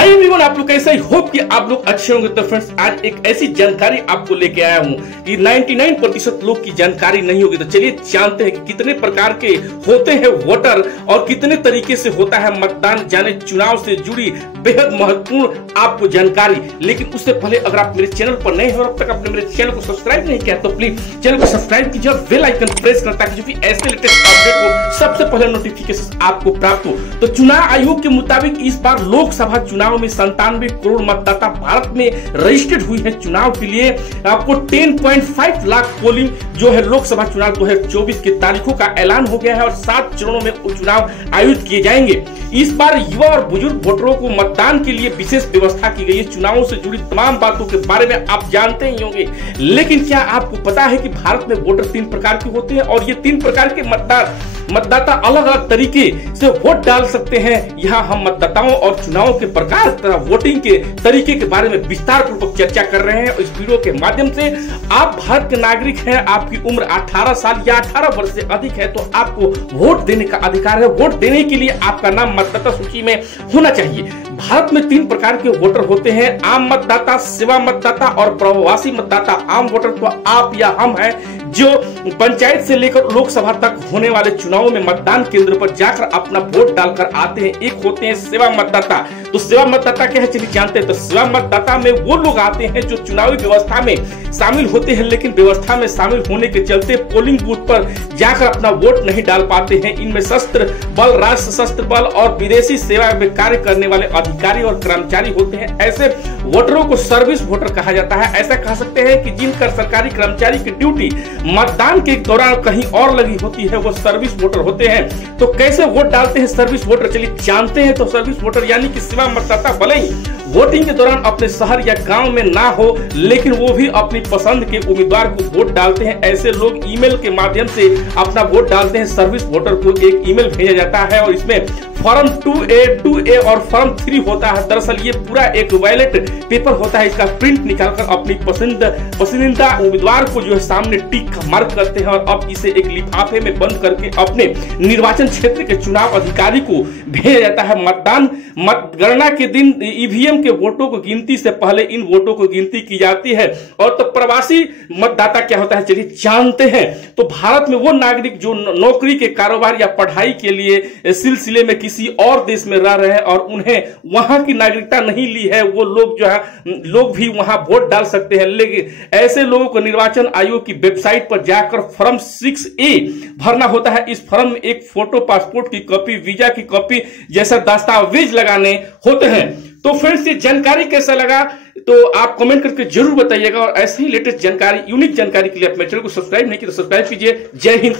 Hi everyone, आप लोग कैसे? होप कि आप लोग अच्छे होंगे। तो फ्रेंड्स, आज एक ऐसी जानकारी आपको लेके आया हूं कि 99% लोग की जानकारी नहीं होगी। तो चलिए जानते हैं कि कितने प्रकार के होते हैं वोटर और कितने तरीके से होता है मतदान। जाने चुनाव से जुड़ी बेहद महत्वपूर्ण आपको जानकारी। लेकिन उससे पहले अगर आप मेरे चैनल पर नए हो, अब तक आपने मेरे चैनल को सब्सक्राइब नहीं किया तो प्लीज चैनल को सब्सक्राइब कीजिए और बेल आइकन प्रेस करता है, क्योंकि ऐसे लेटेस्ट अपडेट को सबसे पहले नोटिफिकेशन आपको प्राप्त हो। तो चुनाव आयोग के मुताबिक इस बार लोकसभा चुनाव में 97 करोड़ मतदाता भारत में रजिस्टर्ड हुई है। चुनाव के लिए आपको 10.5 लाख पोलिंग जो है लोकसभा चुनाव 2024 की तारीखों का ऐलान हो गया है और 7 चरणों में चुनाव आयोजित किए जाएंगे। इस बार युवा और बुजुर्ग वोटरों को मतदान के लिए विशेष व्यवस्था की गई है। चुनावों से जुड़ी तमाम बातों के बारे में आप जानते ही होंगे, लेकिन क्या आपको पता है कि भारत में वोटर 3 प्रकार के होते हैं और ये 3 प्रकार के मतदाता अलग अलग तरीके से वोट डाल सकते हैं। यहाँ हम मतदाताओं और चुनावों के प्रकार तथा वोटिंग के तरीके के बारे में विस्तार पूर्वक चर्चा कर रहे हैं। इस वीडियो के माध्यम से आप भारत के नागरिक हैं, आपकी उम्र 18 साल या 18 वर्ष से अधिक है तो आपको वोट देने का अधिकार है। वोट देने के लिए आपका नाम मतदाता सूची में होना चाहिए। भारत में 3 प्रकार के वोटर होते हैं: आम मतदाता, सेवा मतदाता और प्रवासी मतदाता। आम वोटर तो आप या हम हैं जो पंचायत से लेकर लोकसभा तक होने वाले चुनावों में मतदान केंद्र पर जाकर अपना वोट डालकर आते हैं। एक होते हैं सेवा मतदाता। तो सेवा मतदाता क्या है चलिए जानते हैं। तो सेवा मतदाता में वो लोग आते हैं जो चुनावी व्यवस्था में शामिल होते हैं, लेकिन व्यवस्था में शामिल होने के चलते पोलिंग बूथ पर जाकर अपना वोट नहीं डाल पाते हैं। इनमें सशस्त्र बल, राष्ट्र सशस्त्र बल और विदेशी सेवा में कार्य करने वाले अधिकारी और कर्मचारी होते हैं। ऐसे वोटरों को सर्विस वोटर कहा जाता है। ऐसा कह सकते हैं कि जिनका सरकारी कर्मचारी की ड्यूटी मतदान के दौरान कहीं और लगी होती है वो सर्विस वोटर होते हैं। तो कैसे वोट डालते हैं सर्विस वोटर चलिए जानते हैं। तो सर्विस वोटर यानी कि सेवा मतदाता भले ही वोटिंग के दौरान अपने शहर या गांव में ना हो, लेकिन वो भी अपनी पसंद के उम्मीदवार को वोट डालते हैं। ऐसे लोग ईमेल के माध्यम से अपना वोट डालते हैं। सर्विस वोटर को एक ईमेल भेजा जाता है और इसमें फॉर्म 2A और फॉर्म 3 होता है। दरअसल ये पूरा एक बैलेट पेपर होता है। इसका प्रिंट निकालकर अपनी पसंदीदा उम्मीदवार को जो है सामने टिक का मार्क करते हैं और अब इसे एक लिफाफे में बंद करके अपने निर्वाचन क्षेत्र के चुनाव अधिकारी को भेजा जाता है। मतगणना के दिन ईवीएम के वोटों को गिनती से पहले इन वोटों को गिनती की जाती है। और तो प्रवासी मतदाता क्या होता है चलिए जानते हैं। तो भारत में वो नागरिक जो नौकरी के, कारोबार या पढ़ाई के लिए सिलसिले में किसी और देश में रह रहे हैं और उन्हें वहां की नागरिकता नहीं ली है, वो लोग जो है लोग भी वहां वोट डाल सकते हैं। लेकिन ऐसे लोगों को निर्वाचन आयोग की वेबसाइट पर जाकर फॉर्म 6A भरना होता है। इस फॉर्म में एक फोटो, पासपोर्ट की कॉपी, वीजा की कॉपी जैसा दस्तावेज लगाने होते हैं। तो फ्रेंड्स, ये जानकारी कैसा लगा तो आप कमेंट करके जरूर बताइएगा और ऐसे ही लेटेस्ट जानकारी, यूनिक जानकारी के लिए आप मेरे चैनल को सब्सक्राइब नहीं किया तो सब्सक्राइब कीजिए। जय हिंद।